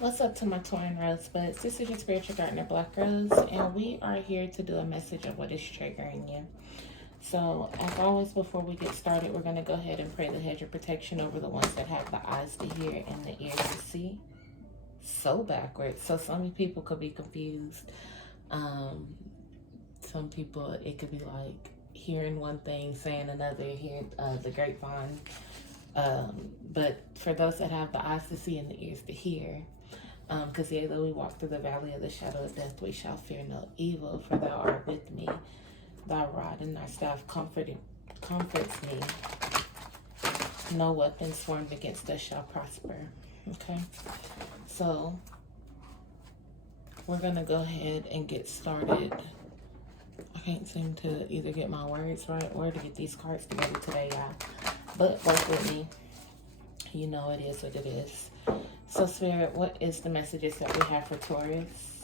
What's up to my Torn Rosebuds? This is your spiritual gardener, Black Rose, and we are here to do a message of what is triggering you. So, as always, before we get started, we're going to go ahead and pray the hedge of protection over the ones that have the eyes to hear and the ears to see. So backwards. So, some people could be confused. Some people, it could be like hearing one thing, saying another, hearing the grapevine. But for those that have the eyes to see and the ears to hear, because yea, though we walk through the valley of the shadow of death, we shall fear no evil, for thou art with me. Thy rod and thy staff comforts me. No weapon formed against us shall prosper. Okay, so we're gonna go ahead and get started. I can't seem to either get my words right or to get these cards together today, y'all. But work with me. You know it is what it is. So, Spirit, what is the messages that we have for Taurus?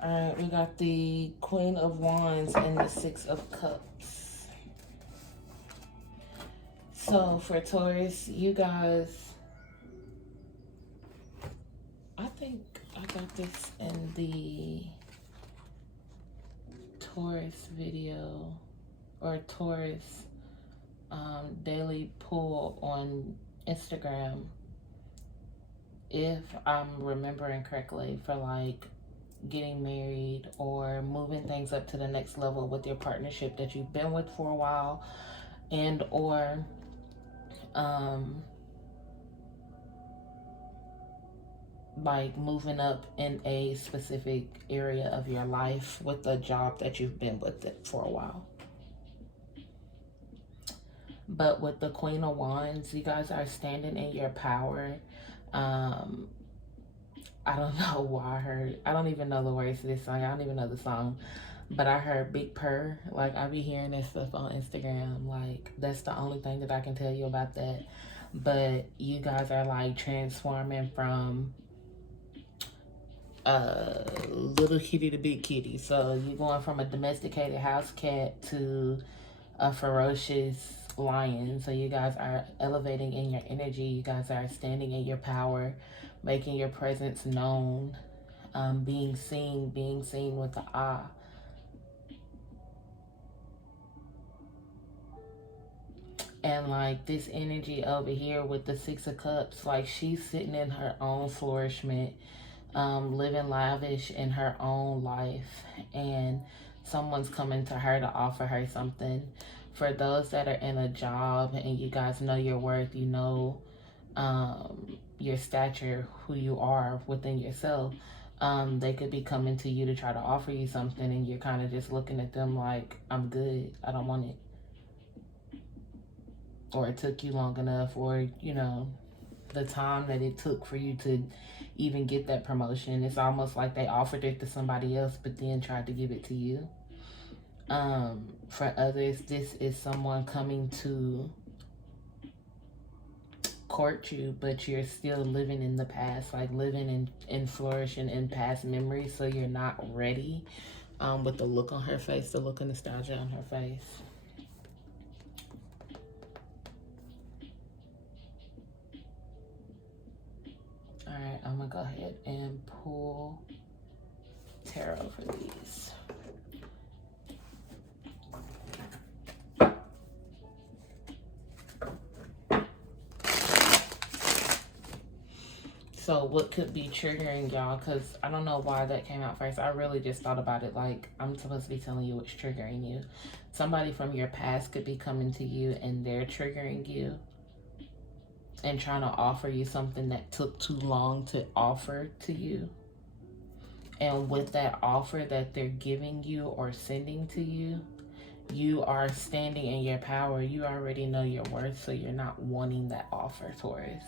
Alright, we got the Queen of Wands and the Six of Cups. So, for Taurus, you guys, I think I got this in the Taurus video or Taurus daily pull on Instagram, if I'm remembering correctly, for like getting married or moving things up to the next level with your partnership that you've been with for a while, and or like moving up in a specific area of your life with a job that you've been with it for a while. But with the Queen of Wands, you guys are standing in your power. I don't know why I don't even know the words to this song. I don't even know the song. But I heard Big Purr. Like, I be hearing this stuff on Instagram. Like, that's the only thing that I can tell you about that. But you guys are, like, transforming from little kitty to big kitty. So you're going from a domesticated house cat to a ferocious lion. So you guys are elevating in your energy. You guys are standing in your power, making your presence known, being seen with the eye. And like this energy over here with the Six of Cups, like she's sitting in her own flourishment, living lavish in her own life, and someone's coming to her to offer her something. For those that are in a job and you guys know your worth, you know your stature, who you are within yourself, they could be coming to you to try to offer you something, and you're kind of just looking at them like, I'm good, I don't want it. Or it took you long enough, or, you know, the time that it took for you to even get that promotion. It's almost like they offered it to somebody else, but then tried to give it to you. For others, this is someone coming to court you, but you're still living in the past, like living in flourishing in past memories, so you're not ready, with the look on her face, the look of nostalgia on her face. Alright, I'm gonna go ahead and pull tarot for these. So what could be triggering y'all, because I don't know why that came out first. I really just thought about it like I'm supposed to be telling you what's triggering you. Somebody from your past could be coming to you and they're triggering you and trying to offer you something that took too long to offer to you. And with that offer that they're giving you or sending to you, you are standing in your power. You already know your worth, so you're not wanting that offer, Taurus.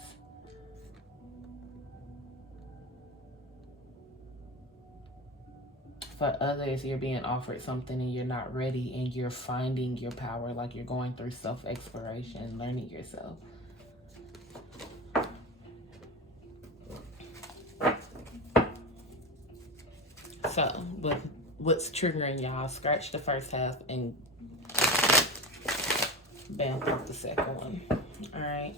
For others, you're being offered something and you're not ready, and you're finding your power, like you're going through self-exploration, learning yourself. So, with what's triggering y'all, scratch the first half and bam, through the second one. All right.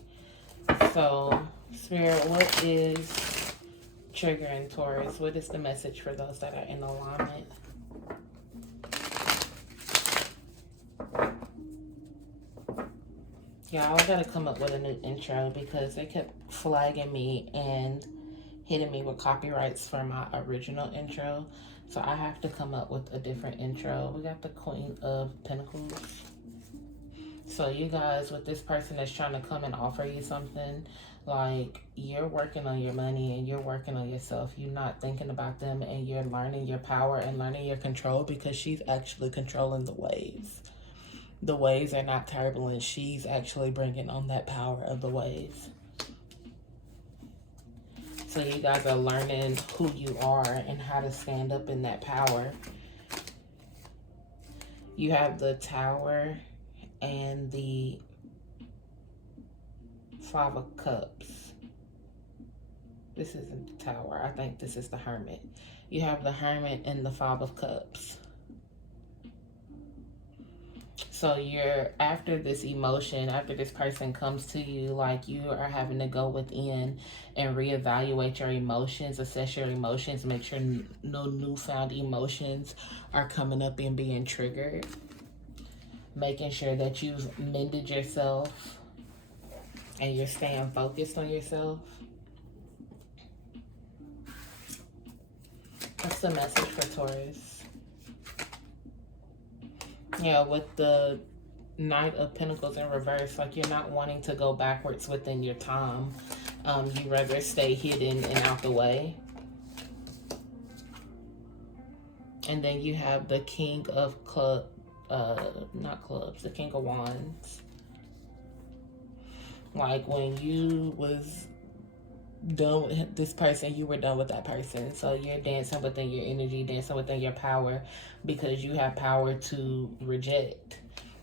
So, Spirit, what is triggering Taurus? What is the message for those that are in alignment? Y'all, I gotta come up with a new intro because they kept flagging me and hitting me with copyrights for my original intro. So I have to come up with a different intro. We got the Queen of Pentacles. So you guys, with this person that's trying to come and offer you something, like you're working on your money and you're working on yourself. You're not thinking about them and you're learning your power and learning your control because she's actually controlling the waves. The waves are not turbulent. She's actually bringing on that power of the waves. So you guys are learning who you are and how to stand up in that power. You have the Tower and the Five of Cups. This isn't the Tower. I think this is the Hermit. You have the Hermit and the Five of Cups. So you're, after this emotion, after this person comes to you, like you are having to go within and reevaluate your emotions, assess your emotions, make sure no newfound emotions are coming up and being triggered. Making sure that you've mended yourself and you're staying focused on yourself. What's the message for Taurus? Yeah, with the Knight of Pentacles in reverse, like you're not wanting to go backwards within your time. You rather stay hidden and out the way. And then you have the King of not clubs, the King of Wands. Like when you was done with this person, you were done with that person. So you're dancing within your energy, dancing within your power, because you have power to reject.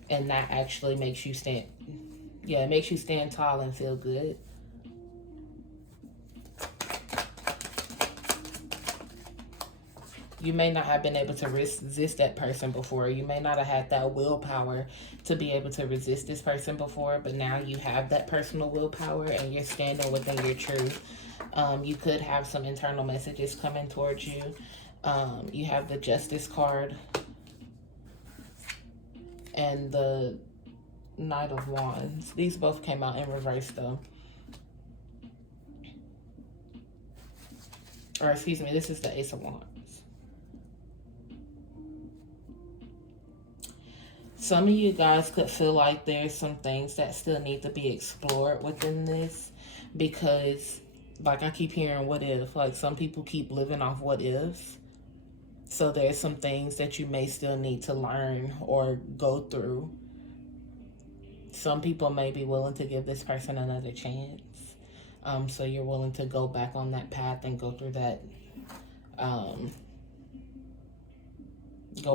And that actually makes you stand, yeah, it makes you stand tall and feel good. You may not have been able to resist that person before. You may not have had that willpower to be able to resist this person before, but now you have that personal willpower and you're standing within your truth. You could have some internal messages coming towards you. You have the Justice card and the Knight of Wands. These both came out in reverse though. Or excuse me, this is the Ace of Wands. Some of you guys could feel like there's some things that still need to be explored within this, because like I keep hearing what if, like some people keep living off what ifs. So there's some things that you may still need to learn or go through. Some people may be willing to give this person another chance. So you're willing to go back on that path and go through that, go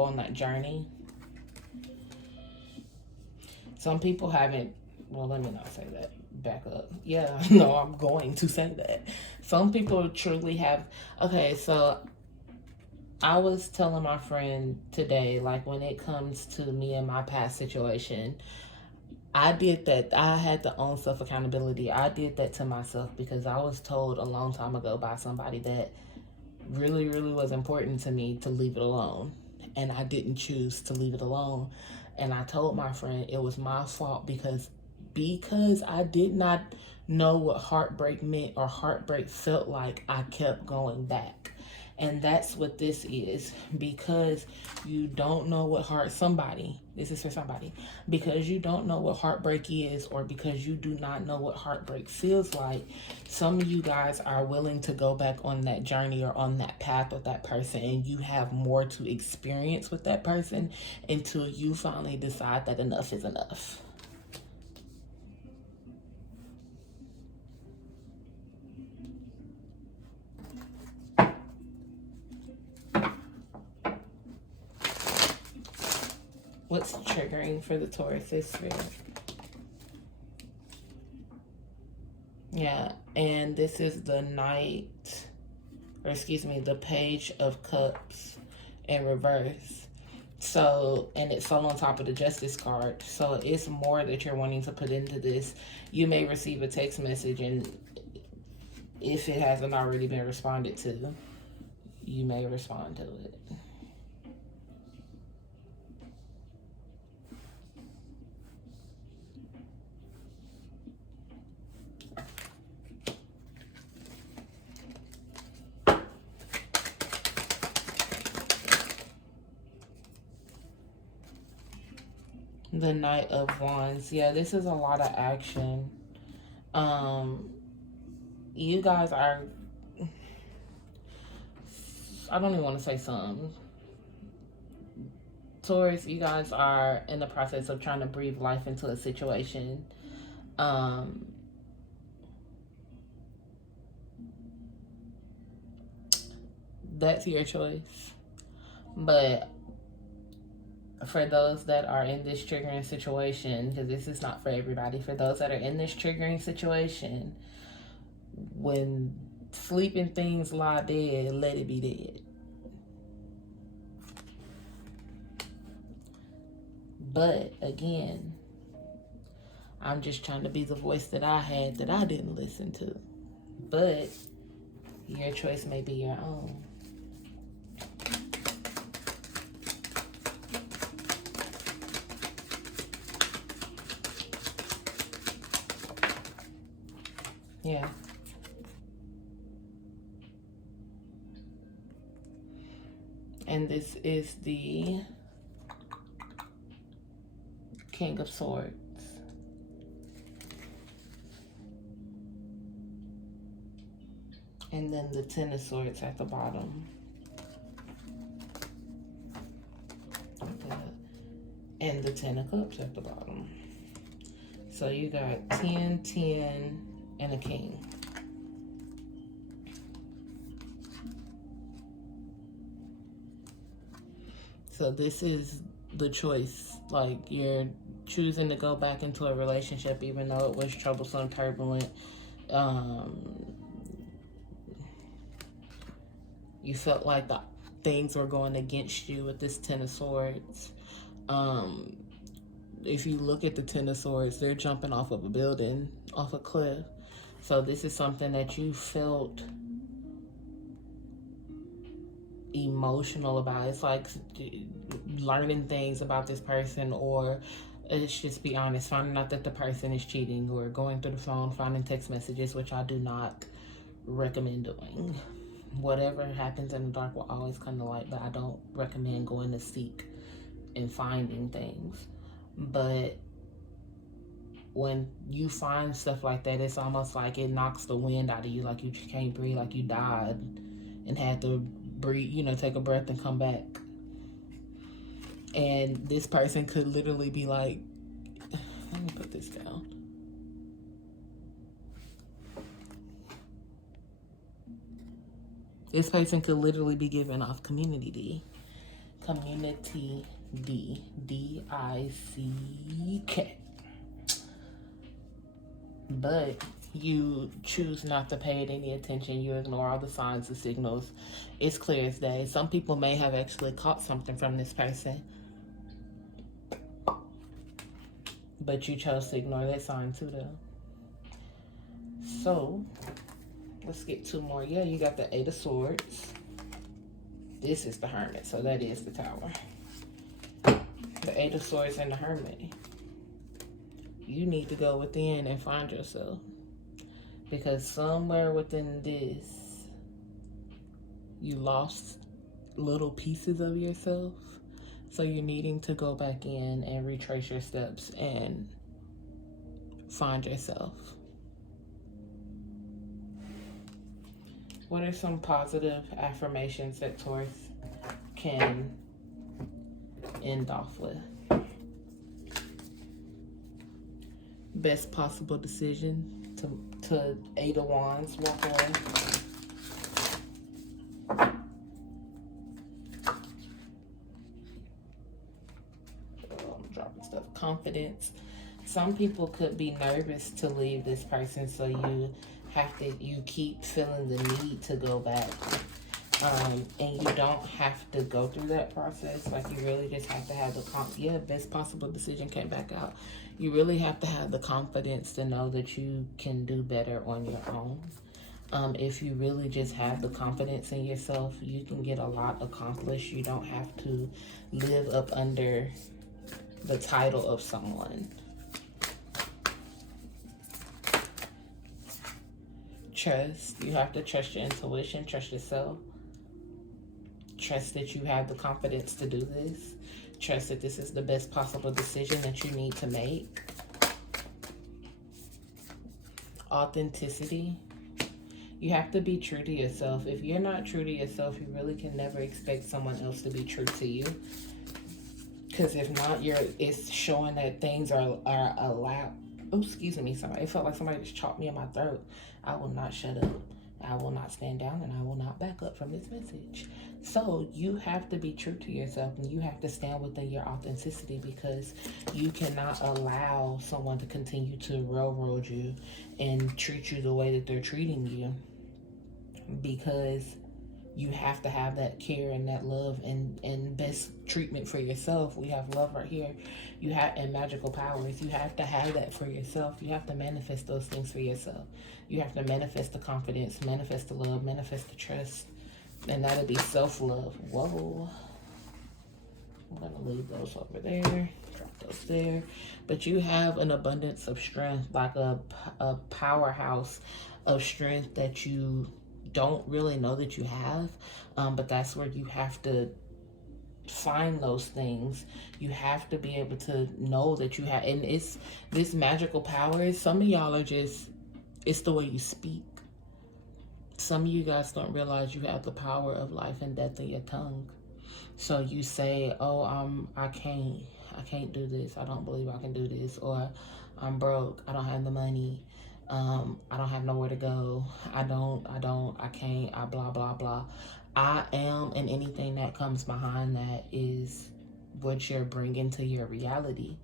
on that journey. Some people haven't, well, let me not say that. Back up. Yeah, no, I'm going to say that. Some people truly have, okay, so I was telling my friend today, like when it comes to me and my past situation, I did that. I had to own self-accountability. I did that to myself because I was told a long time ago by somebody that really, really was important to me to leave it alone. And I didn't choose to leave it alone. And I told my friend it was my fault because I did not know what heartbreak meant or heartbreak felt like, I kept going back. And that's what this is, because you don't know what this is for somebody, because you don't know what heartbreak is, or because you do not know what heartbreak feels like. Some of you guys are willing to go back on that journey or on that path with that person, and you have more to experience with that person until you finally decide that enough is enough. What's triggering for the Taurus this spirit? Yeah, and this is the the Page of Cups in reverse. So, and it's all on top of the Justice card. So it's more that you're wanting to put into this. You may receive a text message, and if it hasn't already been responded to, you may respond to it. The Knight of Wands. Yeah, this is a lot of action. You guys are, I don't even want to say something. Taurus, you guys are in the process of trying to breathe life into a situation. That's your choice. But for those that are in this triggering situation, because this is not for everybody, for those that are in this triggering situation, when sleeping things lie dead, let it be dead. But again, I'm just trying to be the voice that I had that I didn't listen to. But your choice may be your own. Yeah. And this is the King of Swords. And then the Ten of Swords at the bottom. And the Ten of Cups at the bottom. So you got 10, 10, and a King. So this is the choice. Like, you're choosing to go back into a relationship even though it was troublesome, turbulent. You felt like the things were going against you with this Ten of Swords. If you look at the Ten of Swords, they're jumping off of a building, off a cliff. So this is something that you felt emotional about. It's like learning things about this person, or let's just be honest, finding out that the person is cheating, or going through the phone, finding text messages, which I do not recommend doing. Whatever happens in the dark will always come to light, but I don't recommend going to seek and finding things. But when you find stuff like that, it's almost like it knocks the wind out of you, like you can't breathe, like you died and had to breathe, you know, take a breath and come back. And this person could literally be like, let me put this down. This person could literally be giving off community D. Community D. D-I-C-K. But you choose not to pay it any attention. You ignore all the signs, the signals. It's clear as day. Some people may have actually caught something from this person, but you chose to ignore that sign too, though. So let's get two more. Yeah, you got the Eight of Swords. This is the Hermit, so that is the Tower. The Eight of Swords and the Hermit. You need to go within and find yourself. Because somewhere within this, you lost little pieces of yourself. So you're needing to go back in and retrace your steps and find yourself. What are some positive affirmations that Taurus can end off with? Best possible decision to Eight of Wands, walk away. I'm dropping stuff. Confidence. Some people could be nervous to leave this person, so you keep feeling the need to go back. And you don't have to go through that process. Like, you really just have to have the best possible decision came back out. You really have to have the confidence to know that you can do better on your own. If you really just have the confidence in yourself, you can get a lot accomplished. You don't have to live up under the title of someone. Trust. You have to trust your intuition, trust yourself. Trust that you have the confidence to do this. Trust that this is the best possible decision that you need to make. Authenticity. You have to be true to yourself. If you're not true to yourself, you really can never expect someone else to be true to you. Because if not, it's showing that things are allowed. Oh, excuse me, sorry. It felt like somebody just chopped me in my throat. I will not shut up. I will not stand down, and I will not back up from this message. So you have to be true to yourself, and you have to stand within your authenticity, because you cannot allow someone to continue to railroad you and treat you the way that they're treating you, because you have to have that care and that love and best treatment for yourself. We have love right here. You have, and magical powers. You have to have that for yourself. You have to manifest those things for yourself. You have to manifest the confidence, manifest the love, manifest the trust. And that'll be self-love. Whoa. I'm going to leave those over there. Drop those there. But you have an abundance of strength, like a powerhouse of strength that you don't really know that you have. But that's where you have to find those things. You have to be able to know that you have. And it's this magical power. Some of y'all are just, it's the way you speak. Some of you guys don't realize you have the power of life and death in your tongue. So you say, oh, I can't do this. I don't believe I can do this. Or I'm broke. I don't have the money. I don't have nowhere to go. I can't, blah, blah, blah. I am, and anything that comes behind that is what you're bringing to your reality.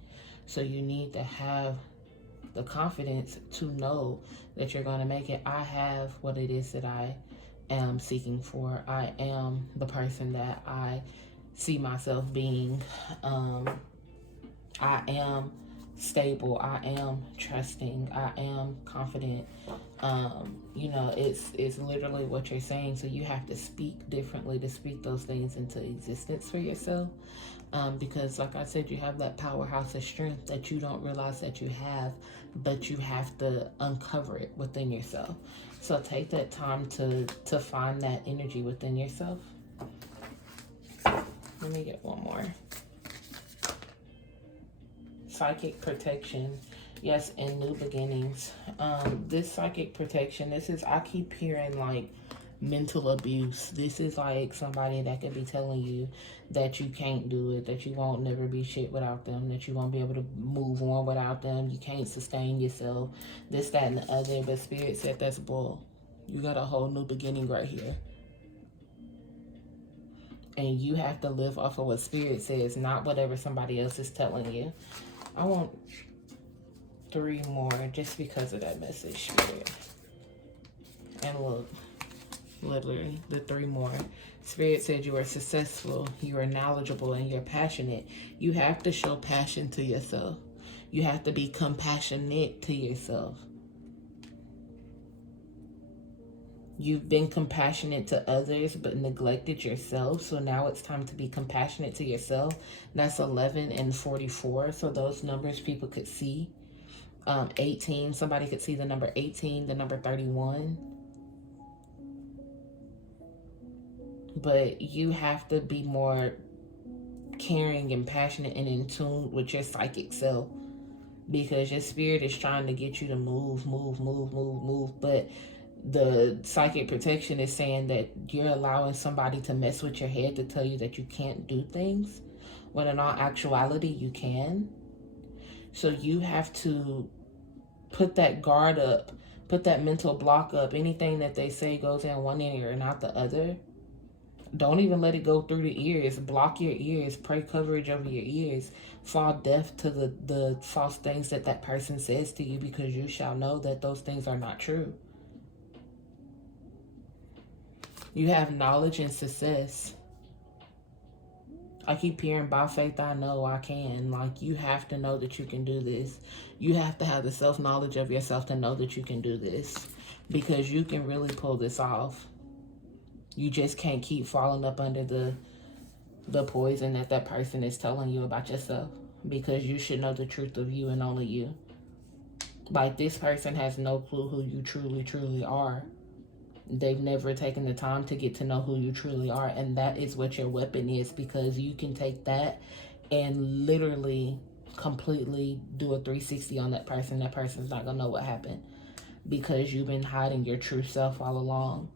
So you need to have the confidence to know that you're going to make it. I have what it is that I am seeking for. I am the person that I see myself being. I am stable. I am trusting. I am confident. It's literally what you're saying. So you have to speak differently to speak those things into existence for yourself. Because like I said, you have that powerhouse of strength that you don't realize that you have, but you have to uncover it within yourself. So take that time to find that energy within yourself. Let me get one more. Psychic protection. Yes, and new beginnings. This psychic protection, I keep hearing like mental abuse. This is like somebody that could be telling you that you can't do it, that you won't never be shit without them, that you won't be able to move on without them, you can't sustain yourself, this, that, and the other. But Spirit said that's bull. You got a whole new beginning right here. And you have to live off of what Spirit says, not whatever somebody else is telling you. I want 3 more just because of that message, Spirit. And look, literally the 3 more. Spirit said you are successful, you are knowledgeable, and you're passionate. You have to show passion to yourself. You have to be compassionate to yourself. You've been compassionate to others but neglected yourself. So now it's time to be compassionate to yourself. That's 11 and 44. So those numbers people could see. 18, somebody could see the number 18, the number 31. But you have to be more caring and passionate and in tune with your psychic self, because your spirit is trying to get you to move. But the psychic protection is saying that you're allowing somebody to mess with your head to tell you that you can't do things, when in all actuality you can. So you have to put that guard up, put that mental block up. Anything that they say goes in one ear and not the other. Don't even let it go through the ears. Block your ears. Pray coverage over your ears. Fall deaf to the false things that person says to you, because you shall know that those things are not true. You have knowledge and success. I keep hearing, by faith I know I can. Like, you have to know that you can do this. You have to have the self-knowledge of yourself to know that you can do this. Because you can really pull this off. You just can't keep falling up under the poison that that person is telling you about yourself. Because you should know the truth of you and only you. Like, this person has no clue who you truly, truly are. They've never taken the time to get to know who you truly are. And that is what your weapon is, because you can take that and literally completely do a 360 on that person. That person's not going to know what happened, because you've been hiding your true self all along.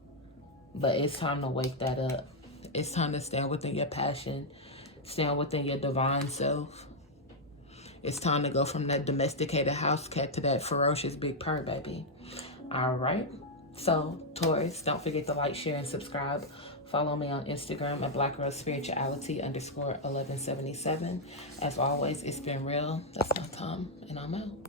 But it's time to wake that up. It's time to stand within your passion. Stand within your divine self. It's time to go from that domesticated house cat to that ferocious big purr, baby. All right. So, Taurus, don't forget to like, share, and subscribe. Follow me on Instagram at BlackRoseSpirituality_1177. As always, it's been real. That's my time, and I'm out.